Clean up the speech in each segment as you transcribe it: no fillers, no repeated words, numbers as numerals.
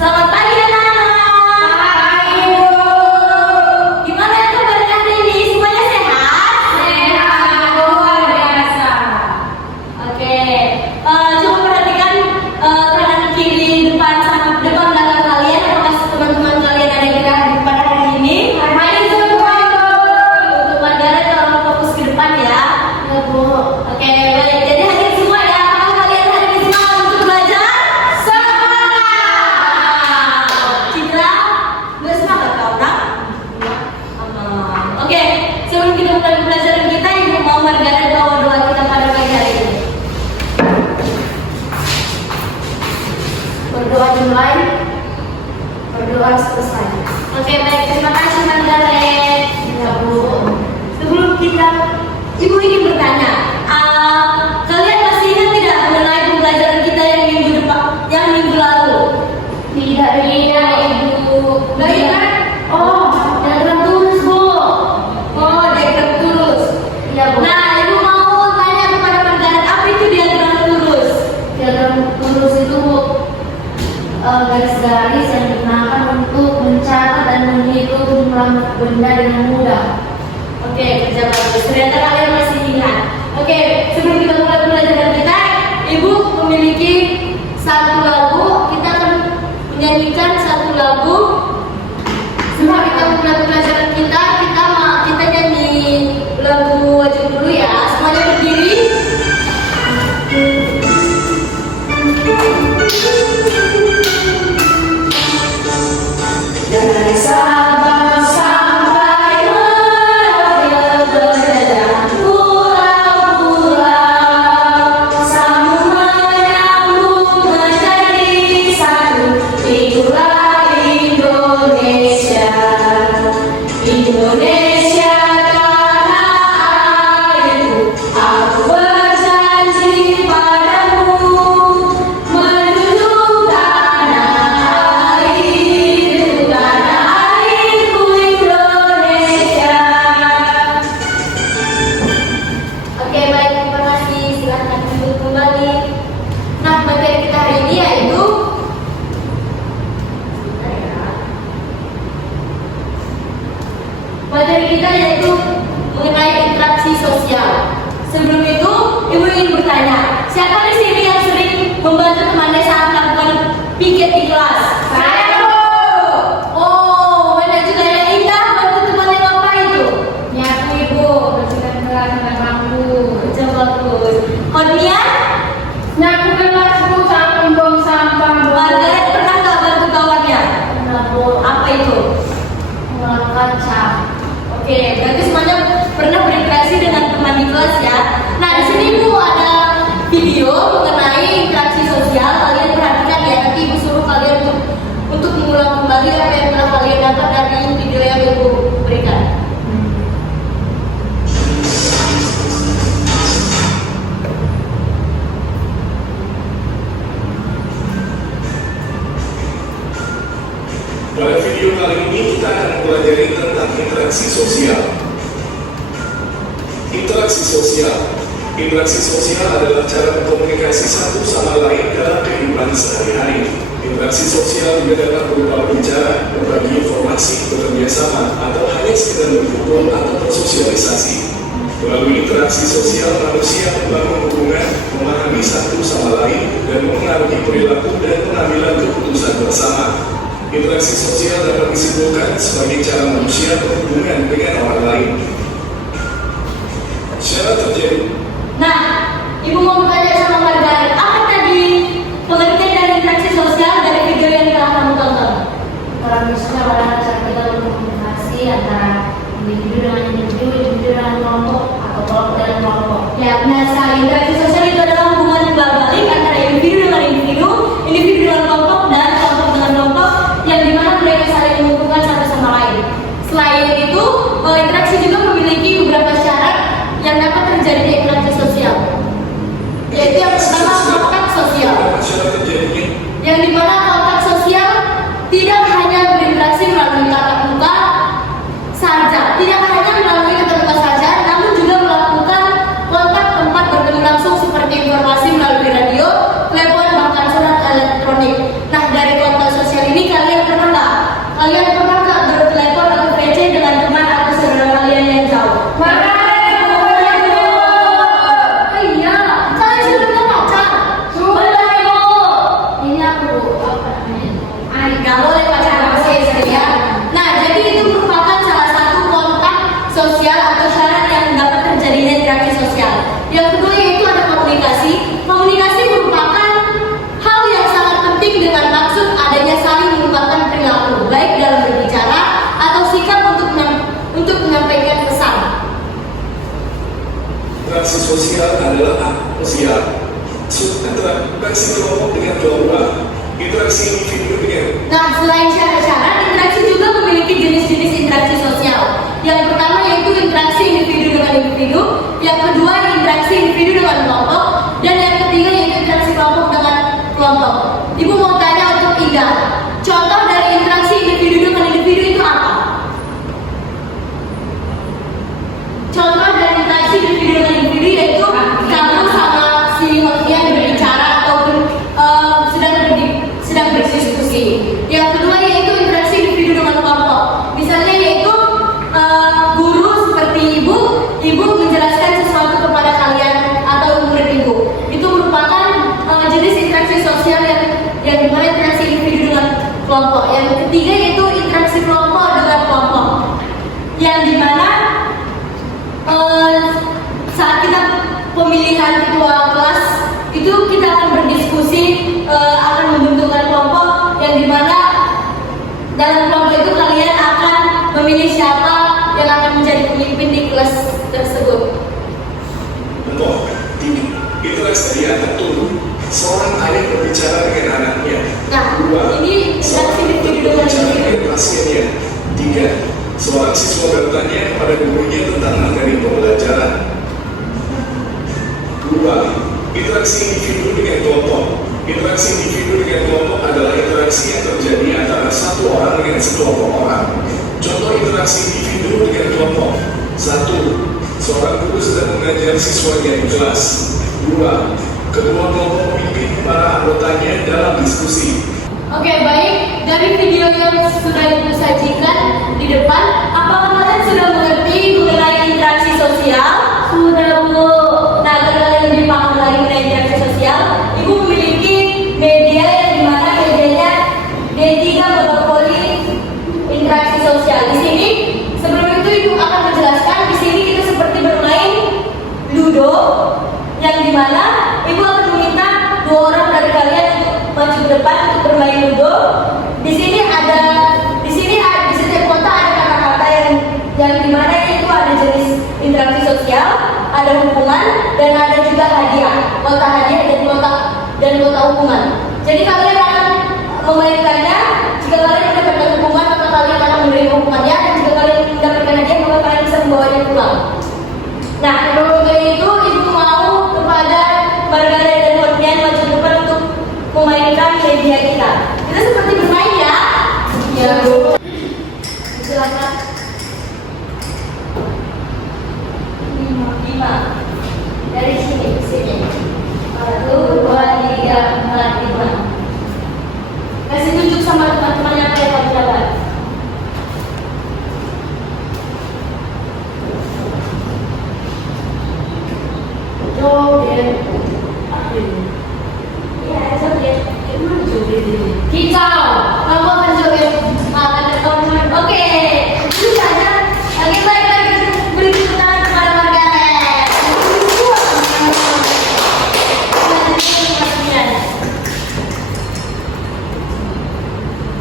Selamat pagi anak-anak. Pagi, Bu. Gimana kabarnya hari ini? Semuanya sehat? Sehat, luar biasa. Oke. Coba perhatikan kanan kiri depan belakang kalian. Apakah teman-teman kalian ada yang gerak di depan hari ini? Mari semua, Bu. Untuk Margaret tolong fokus ke depan ya. Ya, Bu. Oke, baik. Jadi hadir semua ya. Apakah kalian hari ini semangat untuk belajar? Citra, nggak semangat kau, nak? Oke, sebelum kita mulai pelajaran kita, Ibu mau Margaret bawa doa kita pada pagi hari ini. Berdoa dimulai, berdoa selesai. Oke, baik. Terima kasih Margaret. Ya, Bu. Sebelum kita, Ibu ingin bertanya, kalian masih ingat tidak mengenai pembelajaran kita yang minggu lalu? Tidak ingat, Ibu. Nggak ingat? Oh, diagram lurus, Bu. Oh, diagram lurus. Iya, Bu. Nah, Ibu mau tanya kepada Margaret, apa itu diagram lurus? Diagram lurus itu, Bu, garis-garis yang digunakan untuk mencatat dan menghitung jumlah benda dengan mudah. Oke, kerja bagus. Ternyata kalian masih ingat. Oke, sebelum kita mulai pelajaran kita, Ibu memiliki satu lagu. Kita akan menyanyikan satu lagu. Sebelum kita mulai pelajaran kita nyanyi lagu wajib dulu ya. Semuanya berdiri. Dari Sabang sampai Merauke berjalan pulau-pulau, sambung menyambung menjadi satu. Itulah Indonesia, Indonesia tanah airku. Aku berjanji padamu menjunjung tanah airku, tanah airku Indonesia. Oke, baik, terima kasih. Silakan duduk kembali. Nah, materi kita hari ini yaitu mengenai interaksi sosial. Sebelum itu, Ibu ingin bertanya, siapa di sini yang sering membantu temannya saat melakukan piket di kelas? Saya, Bu. Oh, mana juga yang indah bantu temannya apa itu? Nyapu, Ibu, bersihkan kelas dan bangku. Kerja bagus. Kornia, Nyapu kelas, Bu, sampai buang sampah, Bu. Margaret pernah nggak bantu kawannya? Nah, Bu, Apa itu? melakukan cat. Oke, berarti semuanya pernah berinteraksi dengan teman di kelas ya. Nah, di sini Bu ada video mengenai interaksi sosial. Kalian perhatikan ya. Nanti Ibu suruh kalian untuk mengulang kembali apa yang telah kalian dapat dari video yang Ibu berikan. Pada video kali ini kita akan mempelajari tentang interaksi sosial. Interaksi sosial adalah cara berkomunikasi satu sama lain dalam kehidupan sehari-hari. Interaksi sosial juga dapat berupa berbicara, berbagi informasi, bekerja sama, atau hanya sekedar berkumpul atau bersosialisasi. Melalui interaksi sosial, manusia membangun hubungan, memahami satu sama lain, dan mengaruhi perilaku dan pengambilan keputusan bersama. Interaksi sosial dapat disimpulkan sebagai cara manusia berhubungan dengan orang lain. Secara terjadi, Nah, Ibu mau bertanya sama Margaret, apa tadi pengertian dari interaksi sosial dari video yang telah kamu tonton? Misalnya pada saat kita berkomunikasi antara individu dengan individu, individu dengan kelompok, atau kelompok dengan kelompok. Ya, benar sekali. Interaksi sosial itu adalah hubungan timbal balik antara individu dengan individu, individu dengan kelompok, dan kelompok dengan kelompok yang dimana mereka saling menguntungkan satu sama lain. Selain itu, interaksi juga memiliki beberapa syarat yang dapat terjadinya interaksi sosial. Yaitu yang pertama, kontak sosial. syarat terjadinya Yang dimana kontak sosial tidak hanya berinteraksi melalui tatap muka saja, tidak hanya melalui tatap muka saja, namun juga melakukan kontak tempat bertemu langsung seperti informasi melalui radio, telepon, bahkan surat elektronik. Nah, dari kontak sosial ini sosial adalah sosial. Interaksi kelompok dengan kelompok, interaksi individu dengan. Nah, selain syarat-syarat, interaksi juga memiliki jenis-jenis interaksi sosial. Yang pertama yaitu interaksi individu dengan individu, yang kedua interaksi individu dengan kelompok, dan yang ketiga yaitu interaksi kelompok dengan kelompok. Ibu mau tanya untuk Ida, contoh dari interaksi individu dengan individu itu apa? Contoh dari interaksi individu dengan individu yaitu kamu sama si Hokian berbicara ataupun sedang berdiskusi. Yang kedua yaitu interaksi individu dengan kelompok. Misalnya yaitu guru seperti ibu menjelaskan sesuatu kepada kalian atau murid ibu. Itu merupakan jenis interaksi sosial yang dimana interaksi individu dengan kelompok. Yang ketiga yaitu interaksi kelompok dengan kelompok. Yang dimana saat kita pemilihan ketua kelas itu kita akan berdiskusi akan membentukkan kelompok yang dimana dalam kelompok itu kalian akan memilih siapa yang akan menjadi pemimpin di kelas tersebut. Contoh, interaksi tadi ada seorang ayah berbicara dengan anaknya. Nah, ini interaksi individu dengan individu. Pasiennya. 3. Seorang siswa bertanya kepada gurunya tentang materi pembelajaran. 2. Interaksi individu dengan kelompok. Interaksi individu dengan kelompok adalah interaksi yang terjadi antara satu orang dengan sekelompok orang. Contoh interaksi individu dengan kelompok. 1. Seorang guru sedang mengajar siswanya di kelas. 2. Kedua kelompok memimpin para anggotanya dalam diskusi. Oke, baik. Dari video yang sudah ibu sajikan di depan, apakah kalian sudah mengerti mengenai interaksi sosial? Sudah, Bu. Nah, agar kalian lebih paham lagi mengenai interaksi sosial, ibu memiliki media yang dimana medianya D3 monopoli interaksi sosial. Di sini, sebelum itu ibu akan menjelaskan. Di sini kita seperti bermain ludo, yang dimana ibu akan meminta 2 orang dari kalian untuk maju ke depan untuk bermain ludo. Di setiap kotak ada kata-kata yang dimana itu ada jenis interaksi sosial, ada hukuman, dan ada juga hadiah, kotak hadiah dan kotak hukuman. Jadi kalian akan memainkannya. Jika kalian mendapatkan hukuman, maka kalian akan menerima hukumannya, dan jika kalian mendapatkan hadiah, maka kalian bisa membawanya pulang. Nah, untuk itu ibu mau kepada Margaret dan Hornian maju depan untuk memainkan media kita. Kita seperti bermain ya. Ya, Bu. Silakan. 5. Dari sini ke sini. 1, 2, 3, 4, 5. Kasih tunjuk sama teman-teman yang kayak jalan. Joget. Ya, joget. Gimana joget ini? Kicau. Kamu akan joget. Oke. Itu saja. Lagi baik lagi beri tepuk tangan kepada Margaret.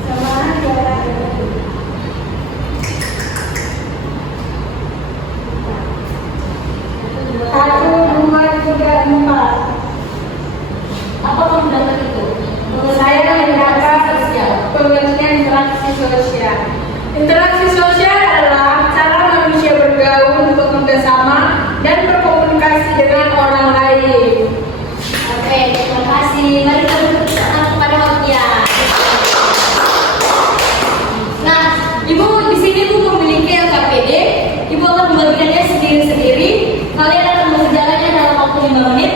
Sama aja. 1, 2, 3, 4. Apa kamu dapat itu? Saya mendapat pengertian interaksi sosial. Interaksi sosial adalah cara manusia bergaul, bekerja sama, dan berkomunikasi dengan orang lain. Oke, terima kasih. Mari kita beri tangan kepada Hokia. Nah, ibu di sini ibu memiliki LKPD. Ibu akan membagikannya sendiri-sendiri. Kalian akan mengerjakannya dalam waktu 5 menit,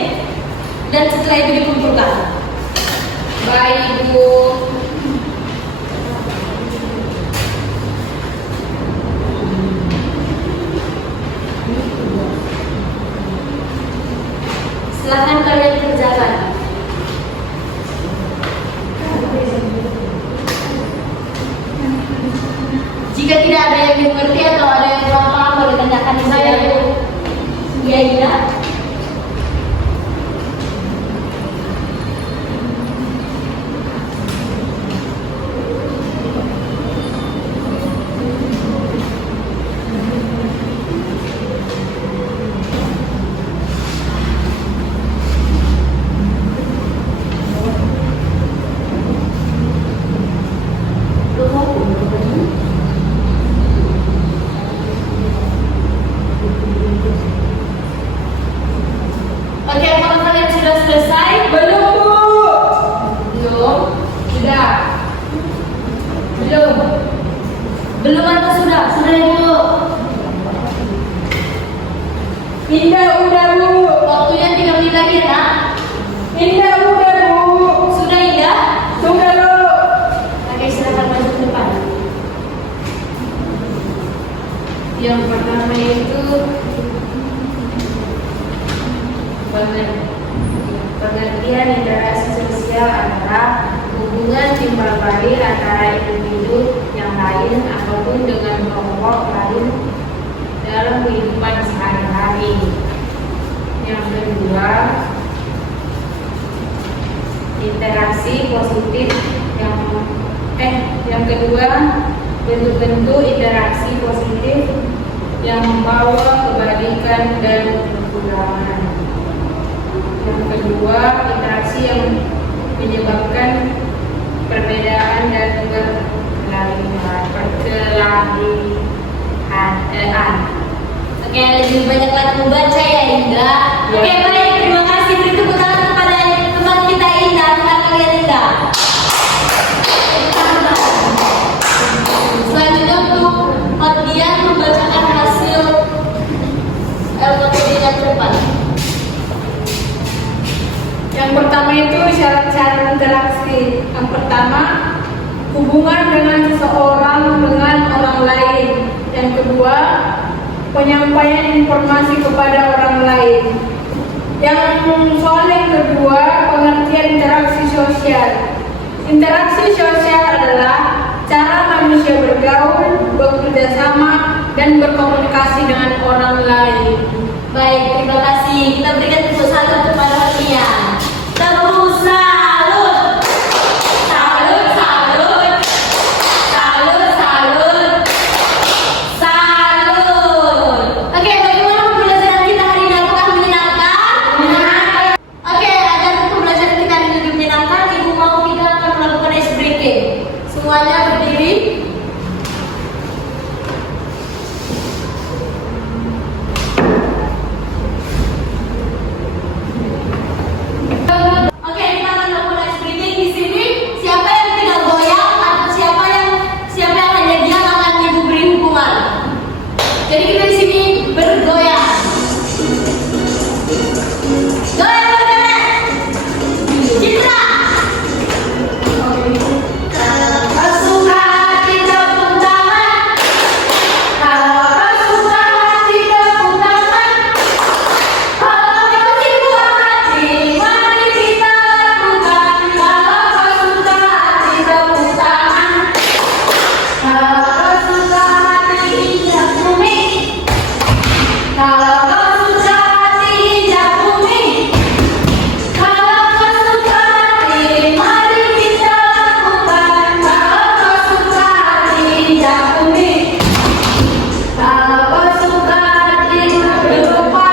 dan setelah itu dikumpulkan. Baik, Bu. Silakan kalian kerjakan. Jika tidak ada yang dimengerti atau ada yang kurang paham, boleh tanyakan di saya. Iya, iya. Sudah. Belum. Belum atau sudah? Sudah Ibu. Indah udah Bu. Waktunya 3 menit lagi ya, Nak. Indah udah Bu. Sudah Indah? Sudah Bu. Oke, silakan maju ke depan. Yang pertama itu pengertian interaksi sosial adalah hubungan timbal balik antara individu yang lain ataupun dengan kelompok lain dalam kehidupan sehari-hari. Yang kedua, interaksi positif yang kedua bentuk-bentuk interaksi positif yang membawa kebaikan dan kekurangan. Yang kedua, interaksi yang menyebabkan perbedaan dan perkelahian. Oke, lebih banyak lagi membaca ya Indah. Ya. Oke, baik, terima kasih. Beri tepuk tangan kepada teman kita Indah. Teman kalian Indah. Selanjutnya untuk Mardian membacakan hasil LKPD-nya ke depan. Yang pertama itu syarat-syarat interaksi. Yang pertama, hubungan dengan seseorang dengan orang lain. Yang kedua, penyampaian informasi kepada orang lain. Yang soal yang kedua, pengertian interaksi sosial. Interaksi sosial adalah cara manusia bergaul, bekerja sama, dan berkomunikasi dengan orang lain. Baik, terima kasih. Kita berikan tepuk tangan kepada kalian. Tepuk salut. Salut, salut. Salut, salut. Salut. Oke, bagaimana pembelajaran kita hari ini? Apakah menyenangkan? Menyenangkan. Oke, agar pembelajaran kita hari ini lebih menyenangkan, Ibu mau kita akan melakukan ice breaking. Semuanya berdiri. Oke, kita akan melakukan ice breaking di sini. Siapa yang tidak goyang atau siapa yang hanya diam akan Ibu beri hukuman. Jadi kita di sini bergoyang. Goyang bergerak. Citra. Kalau kau suka hati tepuk tangan. Kalau kau suka hati tepuk tangan. Kalau kau suka hati, mari kita lakukan. Kalau kau suka hati tepuk tangan. Kalau kau suka hati injak bumi. Kalau kau suka hati injak bumi. Kalau kau suka hati, mari kita lakukan. Kalau kau suka hati injak bumi. Kalau kau suka hati berlompat.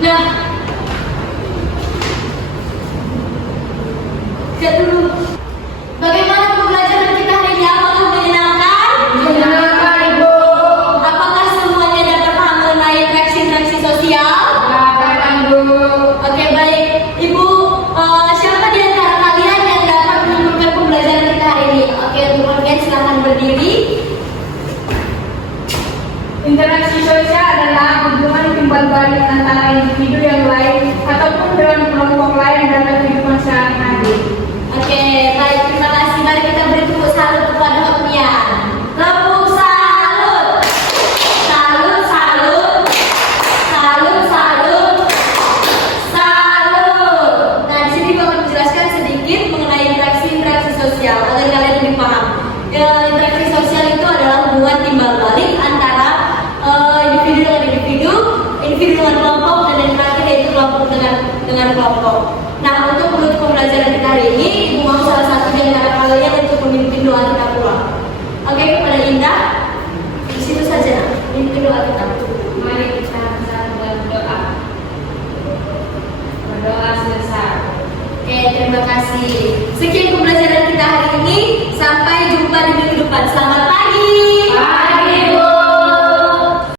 Nah, lihat dulu. Bagaimana pembelajaran kita hari ini? Apakah menyenangkan? Menyenangkan, Ibu. Apakah semuanya dapat paham mengenai interaksi sosial? Silakan, Bu. Oke, baik. Ibu, siapa di antara kalian yang dapat menunjukkan pembelajaran kita hari ini? Oke, untuk kalian silahkan berdiri. Interaksi sosial adalah hubungan timbal balik antara individu yang lain ataupun dengan kelompok lain dalam kehidupan sehari-hari. Oke, baik. Terima kasih. Mari kita beri tepuk salut kepada Okmian. Tepuk salut. Salut, salut. Salut, salut. Salut. Nah, di sini gue akan menjelaskan sedikit mengenai interaksi sosial agar kalian lebih paham. Interaksi sosial itu adalah hubungan timbal balik antara individu dengan individu dengan kelompok, dan interaksi dengan kelompok. Nah, untuk menutup pembelajaran kita hari ini, Ibu mau salah satu di antara kalian untuk memimpin doa kita pulang. Oke, kepada Indah, di situ saja, memimpin doa kita. Mari kita bersama berdoa. Berdoa selesai. Oke, terima kasih. Sekian pembelajaran kita hari ini. Sampai jumpa di minggu depan. Selamat